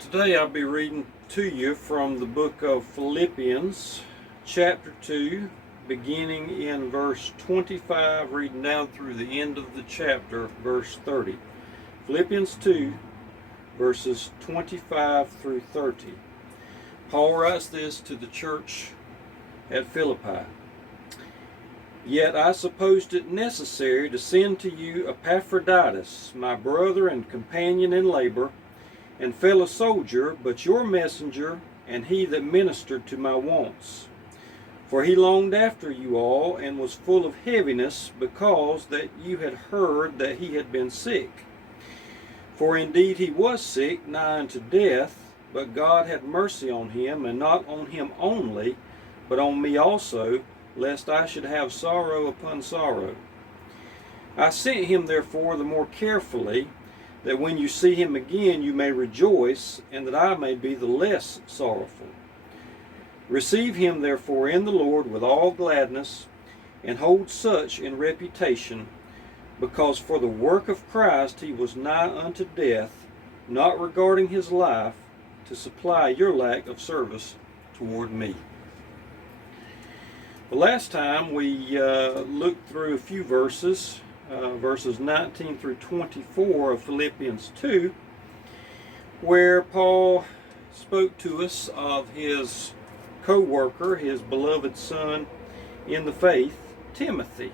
Today I'll be reading to you from the book of Philippians, chapter 2, beginning in verse 25, reading down through the end of the chapter, verse 30. Philippians 2, verses 25 through 30. Paul writes this to the church at Philippi. Yet I supposed it necessary to send to you Epaphroditus, my brother and companion in labor, and fellow soldier, but your messenger, and he that ministered to my wants. For he longed after you all, and was full of heaviness, because that you had heard that he had been sick. For indeed he was sick, nigh unto death, but God had mercy on him, and not on him only, but on me also, lest I should have sorrow upon sorrow. I sent him therefore the more carefully, that when you see him again you may rejoice, and that I may be the less sorrowful. Receive him therefore in the Lord with all gladness, and hold such in reputation, because for the work of Christ he was nigh unto death, not regarding his life, to supply your lack of service toward me. The last time we looked through a few verses, verses 19 through 24 of Philippians 2, where Paul spoke to us of his co-worker, his beloved son in the faith, Timothy.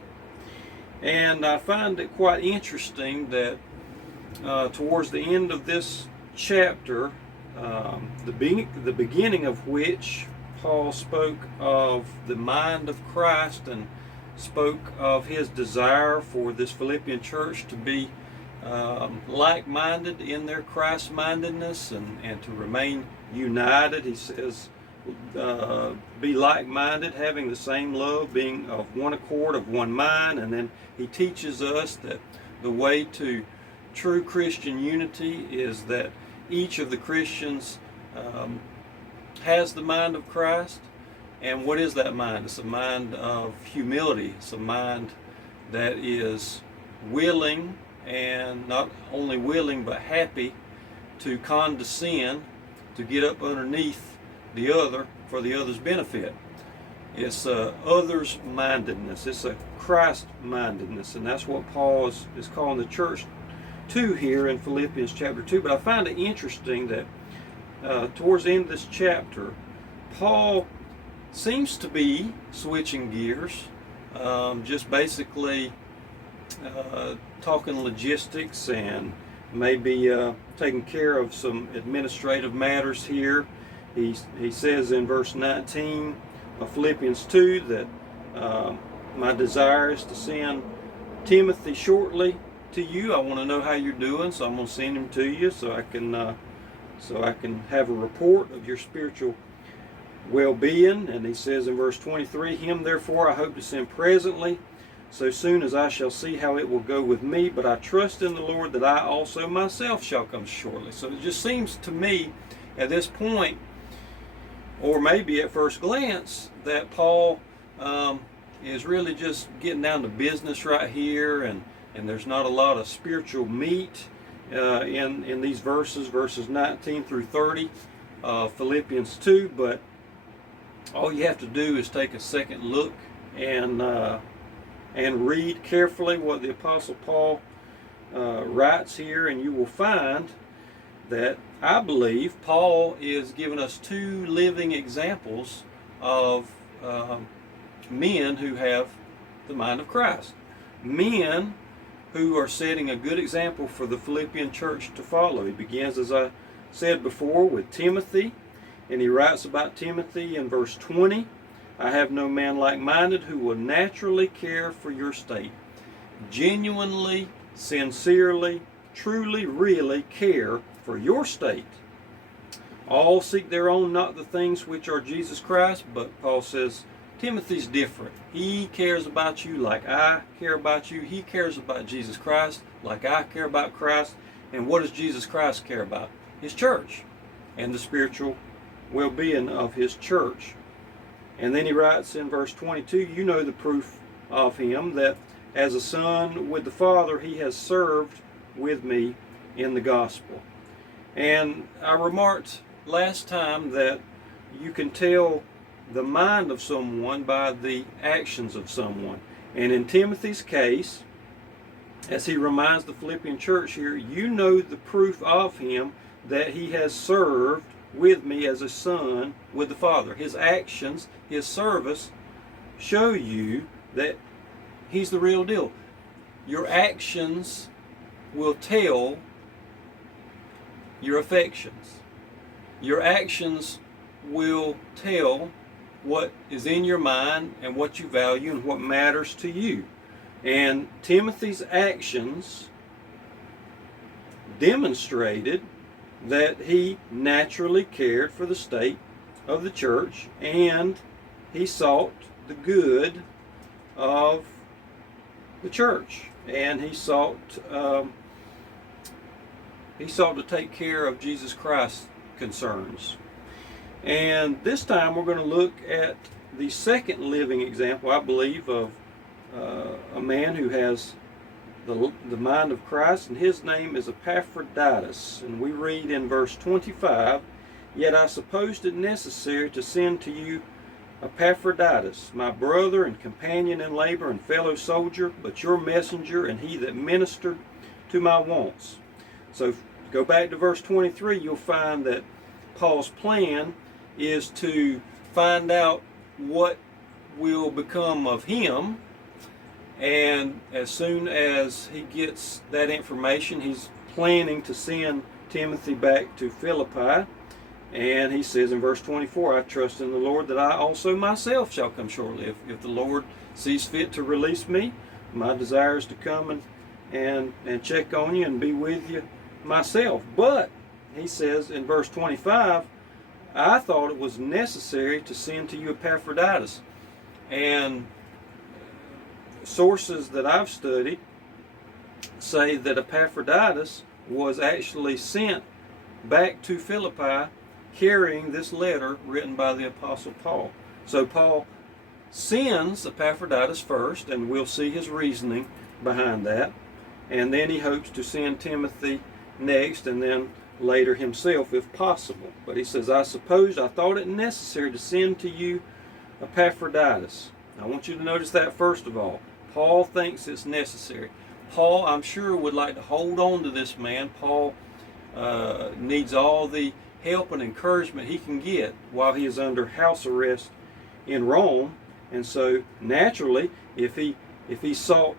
And I find it quite interesting that towards the end of this chapter, the beginning of which Paul spoke of the mind of Christ and spoke of his desire for this Philippian church to be like-minded in their Christ-mindedness and to remain united. He says, be like-minded, having the same love, being of one accord, of one mind. And then he teaches us that the way to true Christian unity is that each of the Christians has the mind of Christ. And what is that mind? It's a mind of humility. It's a mind that is willing, and not only willing but happy to condescend, to get up underneath the other for the other's benefit. It's others mindedness. It's a Christ mindedness, and that's what Paul is calling the church to here in Philippians chapter 2. But I find it interesting that towards the end of this chapter, Paul seems to be switching gears, just basically talking logistics and maybe taking care of some administrative matters here. He says in verse 19 of Philippians 2 that my desire is to send Timothy shortly to you. I want to know how you're doing, so I'm going to send him to you so I can have a report of your spiritual well-being. And he says in verse 23, him therefore I hope to send presently, so soon as I shall see how it will go with me, but I trust in the Lord that I also myself shall come shortly. So it just seems to me at this point, or maybe at first glance, that Paul is really just getting down to business right here, and there's not a lot of spiritual meat in these verses 19 through 30 of Philippians 2, but all you have to do is take a second look and read carefully what the Apostle Paul writes here, and you will find that I believe Paul is giving us two living examples of men who have the mind of Christ. Men who are setting a good example for the Philippian church to follow. He begins, as I said before, with Timothy. And he writes about Timothy in verse 20, I have no man like-minded who will naturally care for your state. Genuinely, sincerely, truly, really care for your state. All seek their own, not the things which are Jesus Christ, but Paul says, Timothy's different. He cares about you like I care about you. He cares about Jesus Christ like I care about Christ. And what does Jesus Christ care about? His church and the spiritual well-being of his church. And then he writes in verse 22, you know the proof of him, that as a son with the Father he has served with me in the gospel. And I remarked last time that you can tell the mind of someone by the actions of someone. And in Timothy's case, as he reminds the Philippian church here, you know the proof of him that he has served with me as a son with the Father. His actions, his service, show you that he's the real deal. Your actions will tell your affections. Your actions will tell what is in your mind and what you value and what matters to you. And Timothy's actions demonstrated that he naturally cared for the state of the church, and he sought the good of the church, and he sought to take care of Jesus Christ's concerns. And this time we're going to look at the second living example, I believe, of a man who has the mind of Christ, and his name is Epaphroditus. And we read in verse 25, "Yet I supposed it necessary to send to you Epaphroditus, my brother and companion in labor and fellow soldier, but your messenger and he that ministered to my wants." So go back to verse 23, you'll find that Paul's plan is to find out what will become of him, and as soon as he gets that information, he's planning to send Timothy back to Philippi. And he says in verse 24, "I trust in the Lord that I also myself shall come shortly." If the Lord sees fit to release me, my desire is to come and check on you and be with you myself. But he says in verse 25, "I thought it was necessary to send to you Epaphroditus." And sources that I've studied say that Epaphroditus was actually sent back to Philippi carrying this letter written by the Apostle Paul. So Paul sends Epaphroditus first, and we'll see his reasoning behind that. And then he hopes to send Timothy next, and then later himself if possible. But he says, I thought it necessary to send to you Epaphroditus. I want you to notice that first of all. Paul thinks it's necessary. Paul, I'm sure, would like to hold on to this man. Paul needs all the help and encouragement he can get while he is under house arrest in Rome. And so naturally, if he sought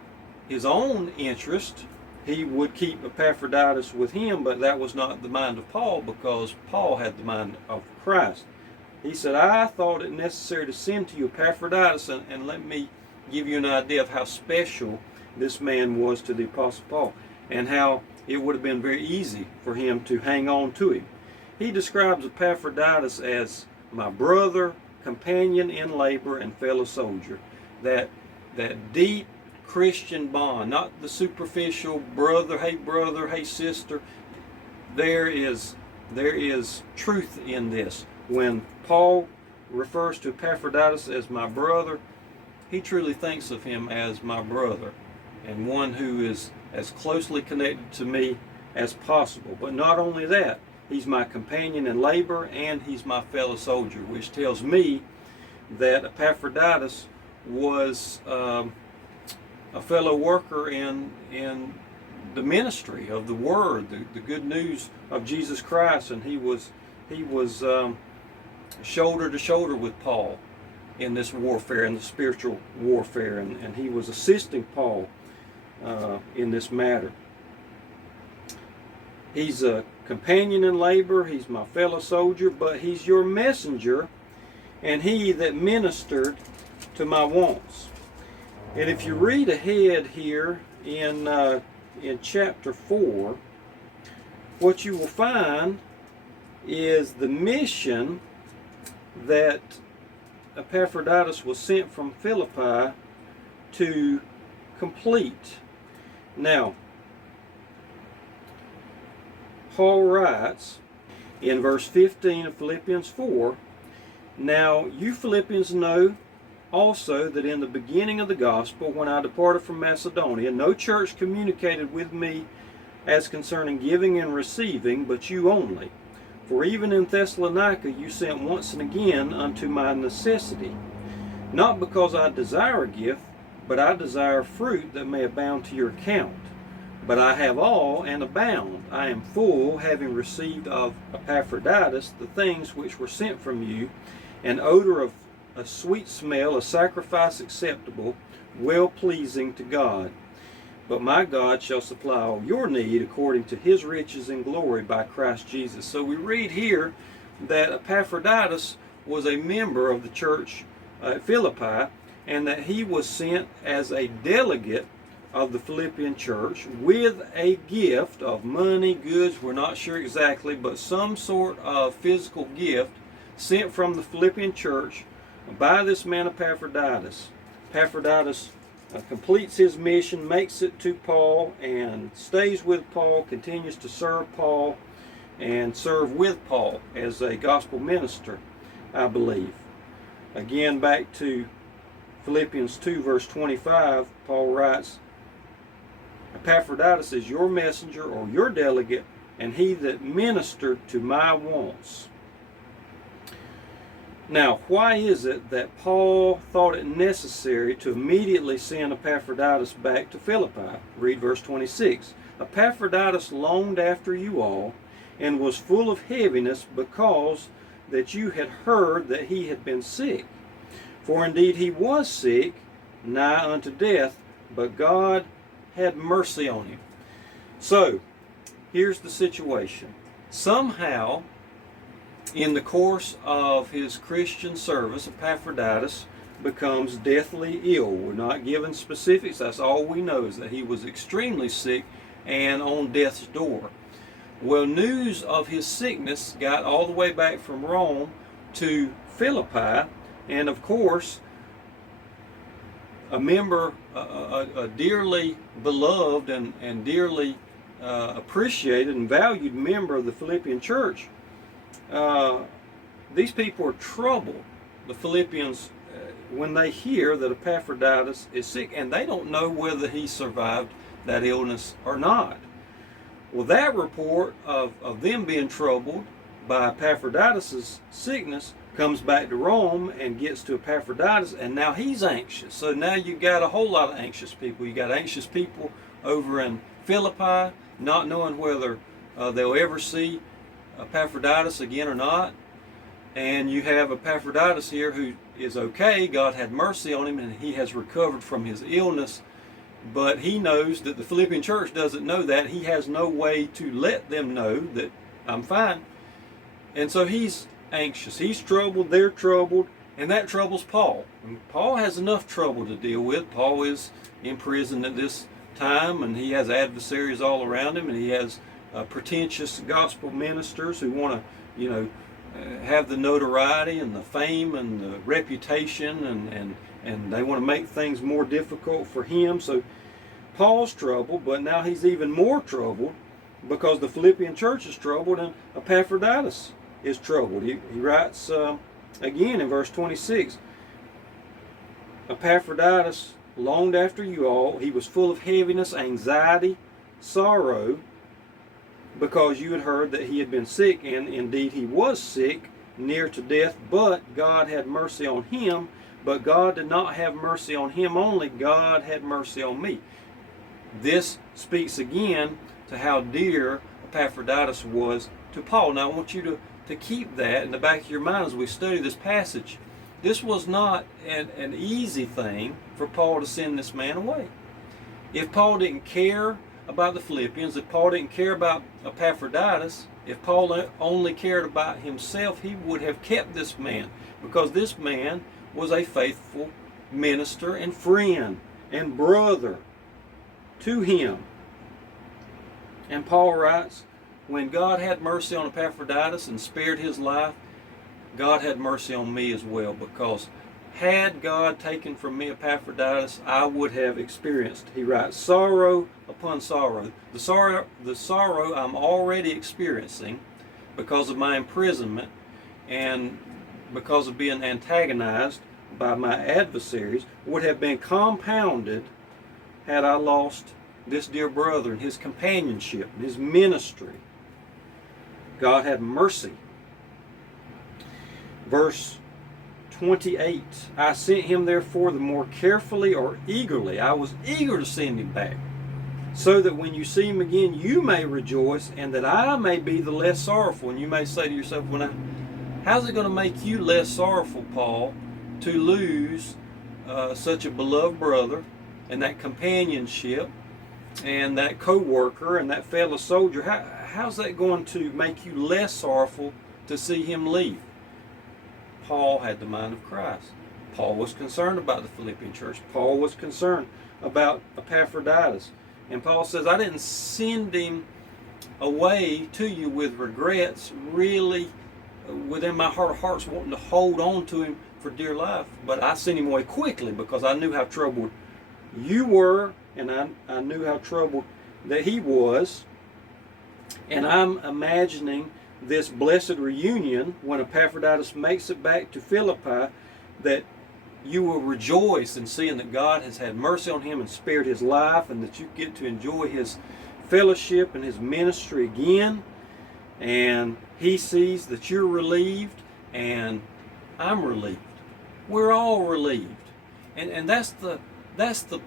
his own interest, he would keep Epaphroditus with him, but that was not the mind of Paul, because Paul had the mind of Christ. He said, I thought it necessary to send to you Epaphroditus, and let me give you an idea of how special this man was to the Apostle Paul, and how it would have been very easy for him to hang on to him. He describes Epaphroditus as my brother, companion in labor, and fellow soldier. That deep Christian bond, not the superficial brother, hey sister. There is truth in this. When Paul refers to Epaphroditus as my brother, he truly thinks of him as my brother, and one who is as closely connected to me as possible. But not only that, he's my companion in labor, and he's my fellow soldier, which tells me that Epaphroditus was a fellow worker in the ministry of the Word, the good news of Jesus Christ, and he was shoulder to shoulder with Paul in this warfare, in the spiritual warfare, and he was assisting Paul in this matter. He's a companion in labor, he's my fellow soldier, but he's your messenger, and he that ministered to my wants. And if you read ahead here in chapter 4, what you will find is the mission that Epaphroditus was sent from Philippi to complete. Now, Paul writes in verse 15 of Philippians 4, "Now you Philippians know also that in the beginning of the gospel, when I departed from Macedonia, no church communicated with me as concerning giving and receiving, but you only. For even in Thessalonica you sent once and again unto my necessity. Not because I desire a gift, but I desire fruit that may abound to your account. But I have all and abound. I am full, having received of Epaphroditus the things which were sent from you, an odor of a sweet smell, a sacrifice acceptable, well-pleasing to God. But my God shall supply all your need according to his riches and glory by Christ Jesus. So we read here that Epaphroditus was a member of the church at Philippi, and that he was sent as a delegate of the Philippian church with a gift of money, goods, we're not sure exactly, but some sort of physical gift sent from the Philippian church by this man Epaphroditus. Epaphroditus completes his mission, makes it to Paul, and stays with Paul, continues to serve Paul, and serve with Paul as a gospel minister, I believe. Again, back to Philippians 2, verse 25, Paul writes, Epaphroditus is your messenger or your delegate, and he that ministered to my wants. Now, why is it that Paul thought it necessary to immediately send Epaphroditus back to Philippi? Read verse 26. Epaphroditus longed after you all, and was full of heaviness, because that you had heard that he had been sick. For indeed he was sick, nigh unto death, but God had mercy on him. So, here's the situation. Somehow, in the course of his Christian service, Epaphroditus becomes deathly ill. We're not given specifics. That's all we know, is that he was extremely sick and on death's door. Well, news of his sickness got all the way back from Rome to Philippi, and of course, a member, a dearly beloved and dearly appreciated and valued member of the Philippian church, these people are troubled, the Philippians, when they hear that Epaphroditus is sick, and they don't know whether he survived that illness or not. Well, that report of them being troubled by Epaphroditus' sickness comes back to Rome and gets to Epaphroditus, and now he's anxious. So now you've got a whole lot of anxious people. You got anxious people over in Philippi, not knowing whether they'll ever see Epaphroditus again or not. And you have Epaphroditus here who is okay. God had mercy on him, and he has recovered from his illness. But he knows that the Philippian church doesn't know that. He has no way to let them know that I'm fine. And so he's anxious. He's troubled. They're troubled. And that troubles Paul. And Paul has enough trouble to deal with. Paul is in prison at this time, and he has adversaries all around him, and he has pretentious gospel ministers who want to, have the notoriety and the fame and the reputation, and they want to make things more difficult for him. So Paul's troubled, but now he's even more troubled because the Philippian church is troubled and Epaphroditus is troubled. He writes again in verse 26, Epaphroditus longed after you all. He was full of heaviness, anxiety, sorrow, because you had heard that he had been sick, and indeed he was sick, near to death, but God had mercy on him. But God did not have mercy on him only, God had mercy on me. This speaks again to how dear Epaphroditus was to Paul. Now I want you to keep that in the back of your mind as we study this passage. This was not an easy thing for Paul to send this man away. If Paul didn't care about the Philippians, if Paul didn't care about Epaphroditus, if Paul only cared about himself, he would have kept this man, because this man was a faithful minister and friend and brother to him. And Paul writes, when God had mercy on Epaphroditus and spared his life, God had mercy on me as well, because had God taken from me Epaphroditus, I would have experienced, he writes, sorrow upon sorrow. The sorrow I'm already experiencing because of my imprisonment and because of being antagonized by my adversaries would have been compounded had I lost this dear brother and his companionship and his ministry. God had mercy. Verse 28, I sent him therefore the more carefully or eagerly. I was eager to send him back, so that when you see him again, you may rejoice, and that I may be the less sorrowful. And you may say to yourself, how's it going to make you less sorrowful, Paul, to lose such a beloved brother and that companionship and that co-worker and that fellow soldier? How's that going to make you less sorrowful to see him leave? Paul had the mind of Christ. Paul was concerned about the Philippian church. Paul was concerned about Epaphroditus. And Paul says, I didn't send him away to you with regrets, really within my heart of hearts wanting to hold on to him for dear life, but I sent him away quickly because I knew how troubled you were, and I knew how troubled that he was. And I'm imagining this blessed reunion when Epaphroditus makes it back to Philippi, that you will rejoice in seeing that God has had mercy on him and spared his life, and that you get to enjoy his fellowship and his ministry again. And he sees that you're relieved, and I'm relieved. We're all relieved. And that's the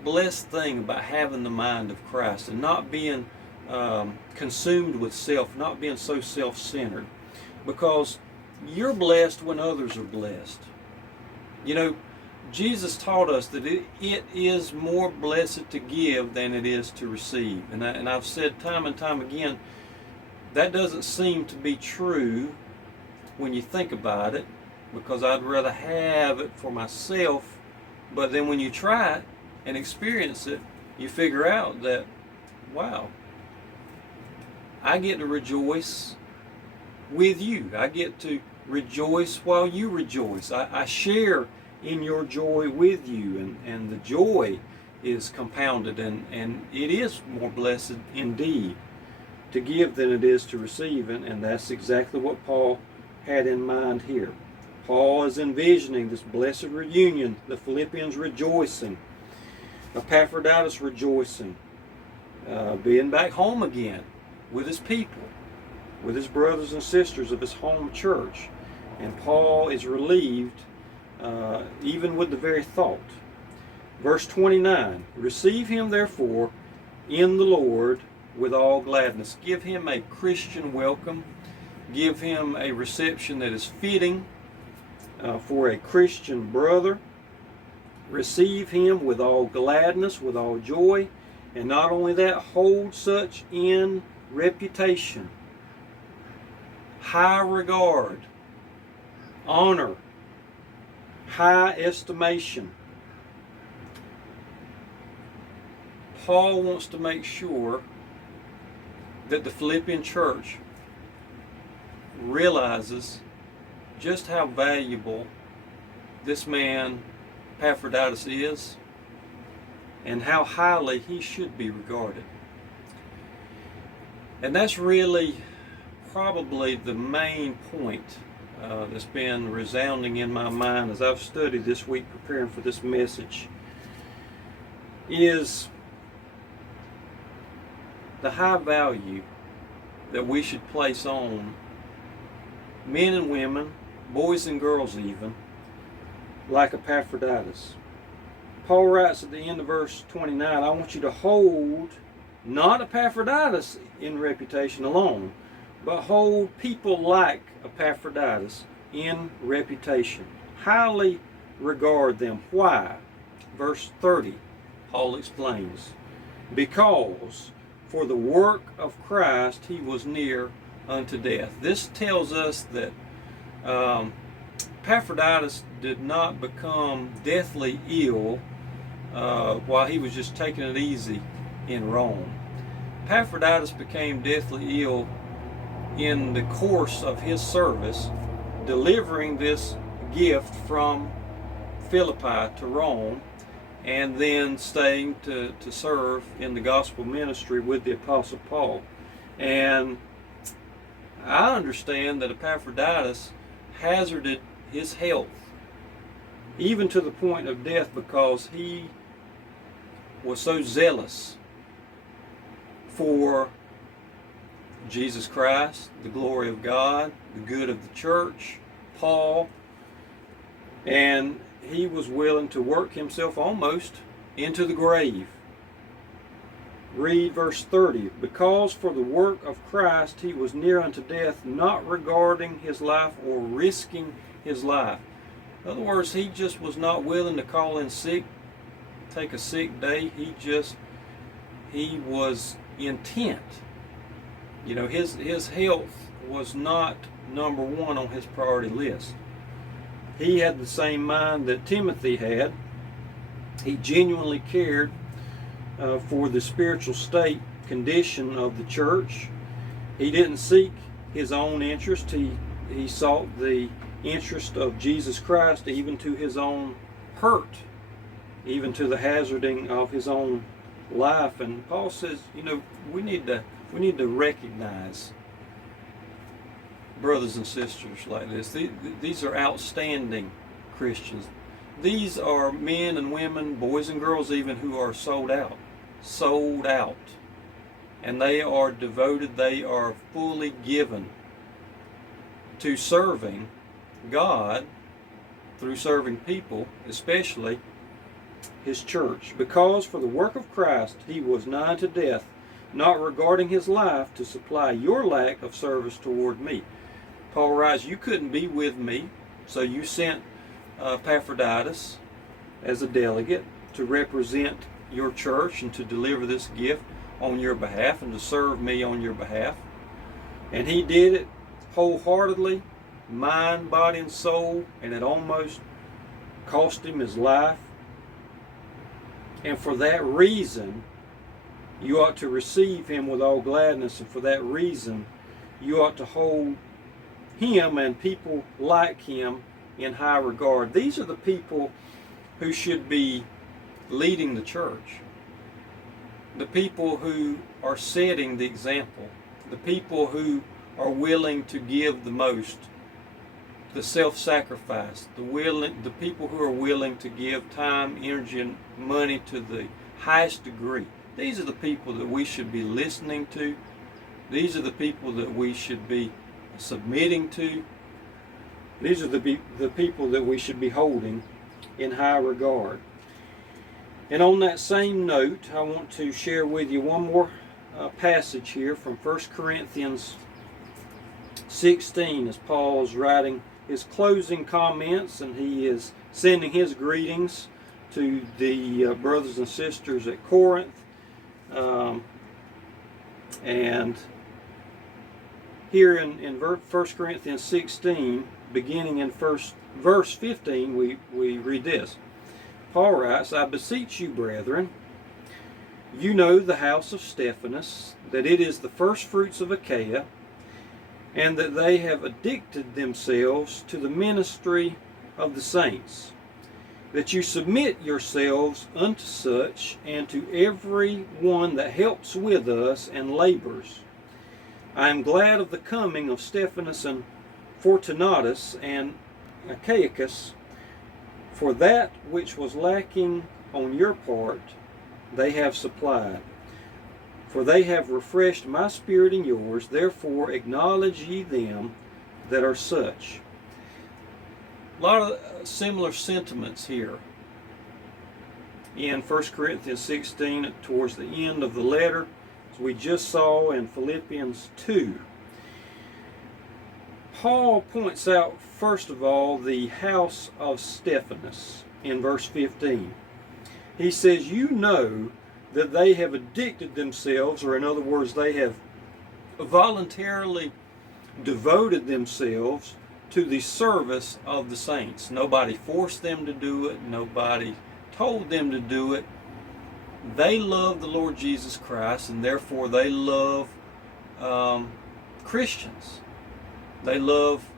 blessed thing about having the mind of Christ and not being consumed with self, not being so self-centered, because you're blessed when others are blessed. You know, Jesus taught us that it is more blessed to give than it is to receive. And I've said time and time again, that doesn't seem to be true when you think about it, because I'd rather have it for myself. But then when you try it and experience it, you figure out that, wow, I get to rejoice with you. I get to rejoice while you rejoice. I share in your joy with you, and the joy is compounded, and it is more blessed indeed to give than it is to receive, and that's exactly what Paul had in mind here. Paul is envisioning this blessed reunion, the Philippians rejoicing, Epaphroditus rejoicing, being back home again with his people, with his brothers and sisters of his home church. And Paul is relieved even with the very thought. Verse 29, receive him therefore in the Lord with all gladness. Give him a Christian welcome. Give him a reception that is fitting for a Christian brother. Receive him with all gladness, with all joy. And not only that, hold such in reputation, high regard, honor, high estimation. Paul wants to make sure that the Philippian church realizes just how valuable this man Epaphroditus is, and how highly he should be regarded. And that's really probably the main point that's been resounding in my mind as I've studied this week preparing for this message, is the high value that we should place on men and women, boys and girls even, like Epaphroditus. Paul writes at the end of verse 29, I want you to hold not Epaphroditus in reputation alone, but hold people like Epaphroditus in reputation. Highly regard them. Why? Verse 30, Paul explains, because for the work of Christ he was near unto death. This tells us that Epaphroditus did not become deathly ill while he was just taking it easy in Rome. Epaphroditus became deathly ill in the course of his service, delivering this gift from Philippi to Rome, and then staying to serve in the gospel ministry with the Apostle Paul. And I understand that Epaphroditus hazarded his health, even to the point of death, because he was so zealous for Jesus Christ, the glory of God, the good of the church, Paul, and he was willing to work himself almost into the grave. Read verse 30. Because for the work of Christ he was near unto death, not regarding his life or risking his life. In other words, he just was not willing to call in sick, take a sick day. He was intent. You know, his health was not number one on his priority list. He had the same mind that Timothy had. He genuinely cared for the spiritual state condition of the church. He didn't seek his own interest. He sought the interest of Jesus Christ, even to his own hurt, even to the hazarding of his own life. And Paul says, you know, we need to recognize brothers and sisters like this. These are outstanding Christians. These are men and women, boys and girls even, who are sold out. And they are devoted, they are fully given to serving God through serving people, especially his church. Because for the work of Christ he was nigh to death, not regarding his life, to supply your lack of service toward me. Paul writes, you couldn't be with me, so you sent Epaphroditus as a delegate to represent your church and to deliver this gift on your behalf and to serve me on your behalf. And he did it wholeheartedly, mind, body, and soul, and it almost cost him his life. And for that reason, you ought to receive him with all gladness, and for that reason, you ought to hold him and people like him in high regard. These are the people who should be leading the church. The people who are setting the example. The people who are willing to give the most. The self-sacrifice. The people who are willing to give time, energy, and money to the highest degree. These are the people that we should be listening to. These are the people that we should be submitting to. These are the people that we should be holding in high regard. And on that same note, I want to share with you one more passage here from 1 Corinthians 16, as Paul is writing his closing comments, and he is sending his greetings to the brothers and sisters at Corinth. And here in 1 Corinthians 16, beginning in verse 15, we read this. Paul writes, I beseech you, brethren, you know the house of Stephanas, that it is the first fruits of Achaia, and that they have addicted themselves to the ministry of the saints, that you submit yourselves unto such, and to every one that helps with us and labors. I am glad of the coming of Stephanas and Fortunatus and Achaicus, for that which was lacking on your part they have supplied. For they have refreshed my spirit and yours, therefore acknowledge ye them that are such. A lot of similar sentiments here in 1 Corinthians 16 towards the end of the letter, as we just saw in Philippians 2. Paul points out, first of all, the house of Stephanas in verse 15. He says, you know that they have addicted themselves, or in other words, they have voluntarily devoted themselves to the service of the saints. Nobody forced them to do it. Nobody told them to do it. They love the Lord Jesus Christ, and therefore they love Christians. They love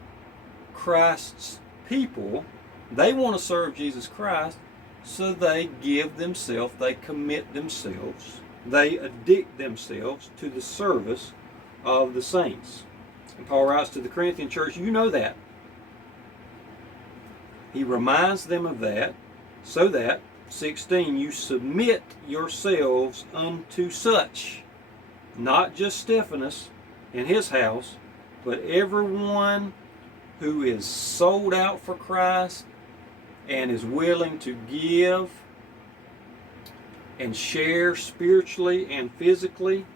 Christ's people. They want to serve Jesus Christ, so they give themselves, they commit themselves, they addict themselves to the service of the saints. And Paul writes to the Corinthian church, you know that. He reminds them of that, so that, 16, you submit yourselves unto such. not just Stephanus and his house, but everyone who is sold out for Christ and is willing to give and share spiritually and physically,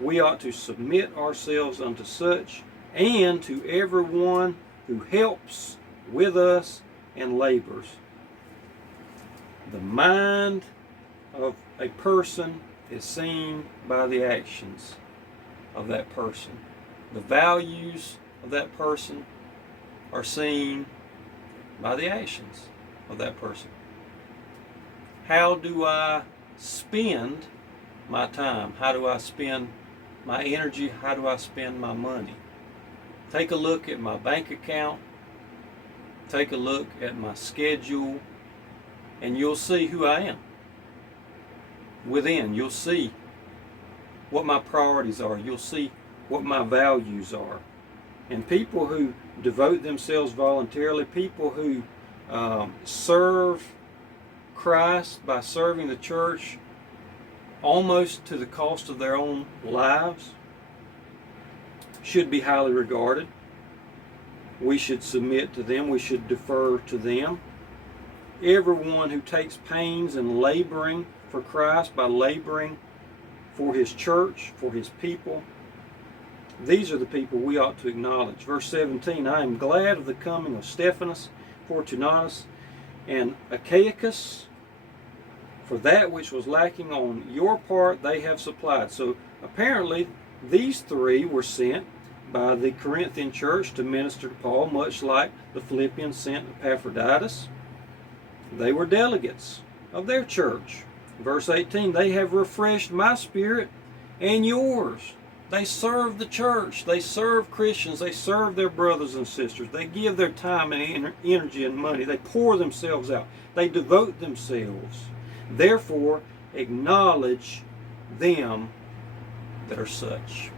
we ought to submit ourselves unto such, and to everyone who helps with us and labors. The mind of a person is seen by the actions of that person. The values of that person are seen by the actions of that person. How do I spend my time? How do I spend my energy? How do I spend my money? Take a look at my bank account. Take a look at my schedule, and you'll see who I am. Within, you'll see what my priorities are. You'll see what my values are. And people who devote themselves voluntarily, people who serve Christ by serving the church almost to the cost of their own lives, should be highly regarded. We should submit to them. We should defer to them. Everyone who takes pains in laboring for Christ, by laboring for His church, for His people, these are the people we ought to acknowledge. Verse 17, I am glad of the coming of Stephanus, Fortunatus, and Achaicus, for that which was lacking on your part they have supplied. So apparently these three were sent by the Corinthian church to minister to Paul, much like the Philippians sent Epaphroditus. They were delegates of their church. Verse 18, they have refreshed my spirit and yours. They serve the church. They serve Christians. They serve their brothers and sisters. They give their time and energy and money. They pour themselves out. They devote themselves. Therefore, acknowledge them that are such.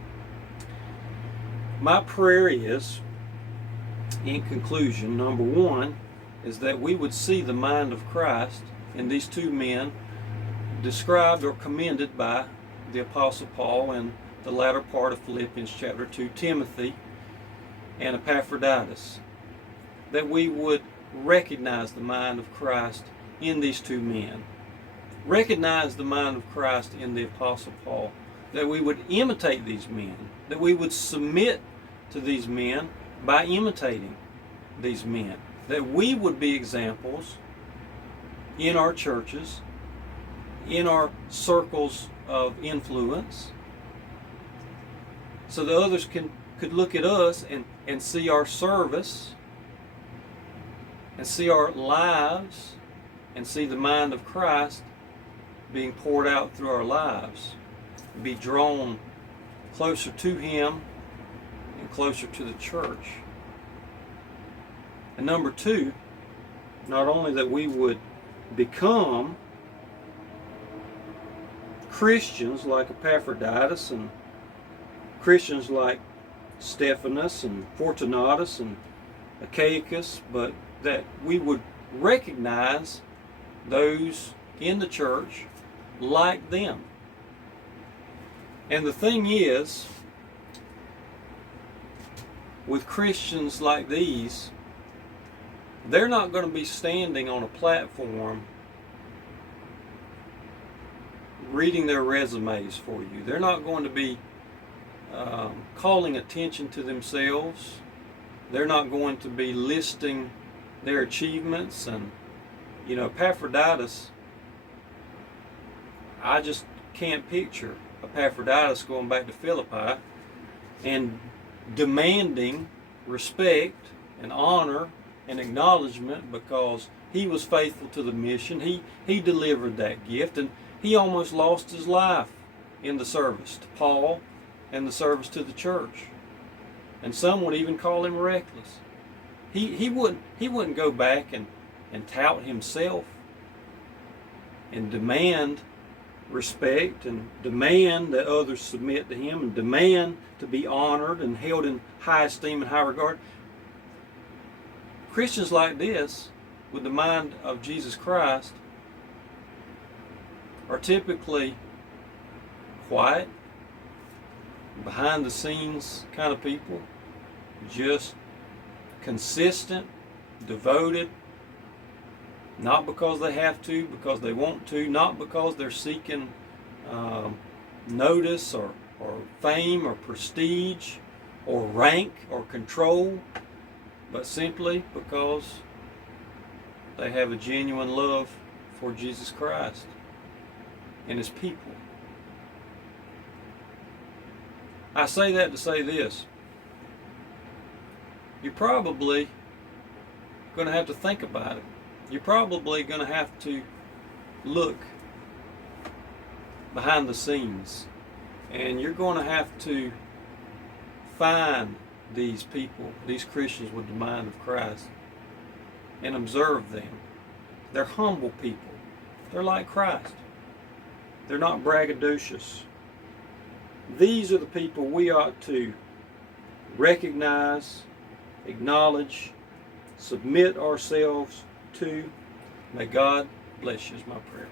My prayer is, in conclusion, number one, is that we would see the mind of Christ in these two men described or commended by the Apostle Paul in the latter part of Philippians chapter 2, Timothy and Epaphroditus. That we would recognize the mind of Christ in these two men. Recognize the mind of Christ in the Apostle Paul. That we would imitate these men. That we would submit to these men by imitating these men. That we would be examples in our churches, in our circles of influence, so that others could look at us and see our service, and see our lives, and see the mind of Christ being poured out through our lives, be drawn closer to Him and closer to the church. And number two, not only that we would become Christians like Epaphroditus and Christians like Stephanus and Fortunatus and Achaicus, but that we would recognize those in the church like them. And the thing is, with Christians like these, they're not going to be standing on a platform reading their resumes for you. They're not going to be calling attention to themselves. They're not going to be listing their achievements. And, Epaphroditus, I just can't picture Epaphroditus going back to Philippi and demanding respect and honor and acknowledgement because he was faithful to the mission. He delivered that gift, and he almost lost his life in the service to Paul and the service to the church. And some would even call him reckless. He wouldn't go back and tout himself and demand respect and demand that others submit to him and demand to be honored and held in high esteem and high regard. Christians like this, with the mind of Jesus Christ, are typically quiet, behind the scenes kind of people, just consistent, devoted, not because they have to, because they want to, not because they're seeking notice or fame or prestige or rank or control, but simply because they have a genuine love for Jesus Christ and His people. I say that to say this. You're probably going to have to think about it. You're probably going to have to look behind the scenes, and you're going to have to find these people, these Christians with the mind of Christ, and observe them. They're humble people. They're like Christ. They're not braggadocious. These are the people we ought to recognize, acknowledge, submit ourselves to. May God bless you is my prayer.